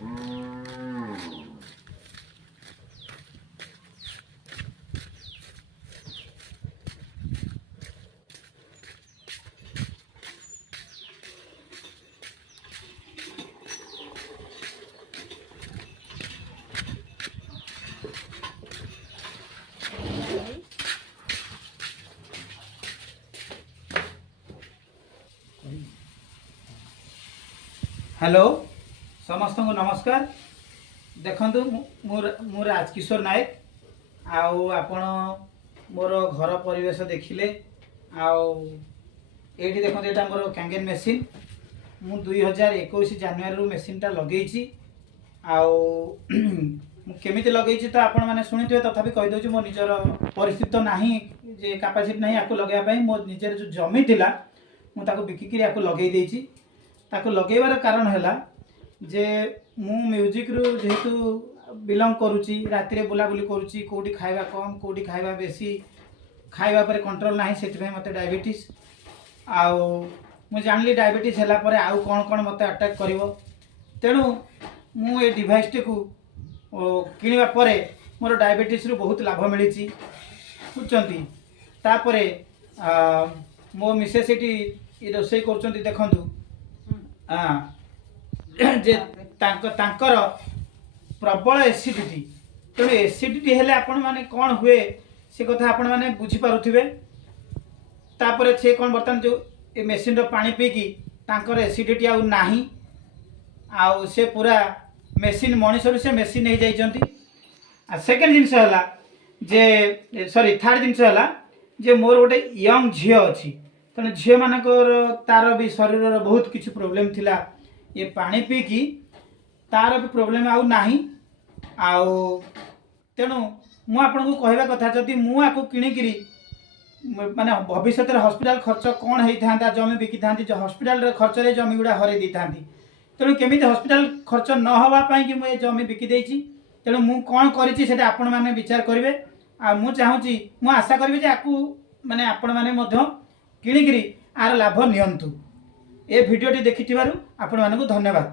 Hello समस्त को नमस्कार। देखंतु मु राजकिशोर नायक आउ आपण मोर घर परिवेश देखिले आउ एठी देखंतु एटा मोर कैंगेन मेसिन मु 2021 जनवरी मेसिन टा लगेइछि आउ मु केमिति लगेइछि तो आपण माने सुनिथिबे तथापि कहि दउछि मो निजर परिस्थिति तो नाही जे कैपेसिटी नाही आकु लगेया पई मो निजर जो जमी थिला मु ताको बिकिकिरी आकु लगेइ देइछि। ताको लगेबार कारण है जे मु म्यूजिक रु जेहेतु बिलंग करुच्ची राति रे बुलाबुली करुच्ची कोठी खाइबा कम कोठी खाइबा बेसी खाइबा पर कंट्रोल नाही सेति मते डायबिटीज आउ मु जानली डायबिटीज हला पर आउ कोन कोन मते अटैक करिवो तेणु मु ए डिवाइस टी को किनिबा परे मोर डायबिटीज रु बहुत लाभ मिलिछि बुझचंती। तापरे मो मिसेस एटी रोसई करचंती देखंतु जे तांकर प्रबल एसिडिटी तेणु एसिडिटी हेले आपण माने कौन हुए से कथा आपण माने बुझी पारुथिबे। तापरे से कौन बर्तन जो ए मेसिन रो पानी पीकी तांकर एसिडिटी आउ नाही आउ से पूरा मेसिन मनीषर से मेसिन नहीं जाइछंती। आ सेकंड जिंस हला जे सॉरी थर्ड जिंस हला जे मोर गोटे यंग झियो अछि तेणु झील मानकर तार भी शरीर बहुत किसी प्रोब्लेम थिला ये पानी पीकी तार भी प्रोब्लेम आउ नाही आउ तेणु मु आपन को कहबा कथा जदि मु आको किणिकिरी माने भविष्य हॉस्पिटल खर्च कौन होता जमी बिकी था जो हॉस्पिटल खर्च रे जमी गुड़ा हर दी था तेणु केमी हॉस्पिटल खर्च न होवाई कि मुझे जमी बिकी देछि तेणु मु कौन करिछि सेटा आपण माने विचार करिवे आ मु चाहूची मु आशा करिवे जे आकु माने आपण माने मध्य किणिकिरी आर लाभ नियंतु। ए भिडियोटी देखिथिबारु आपण मानकु धन्यवाद।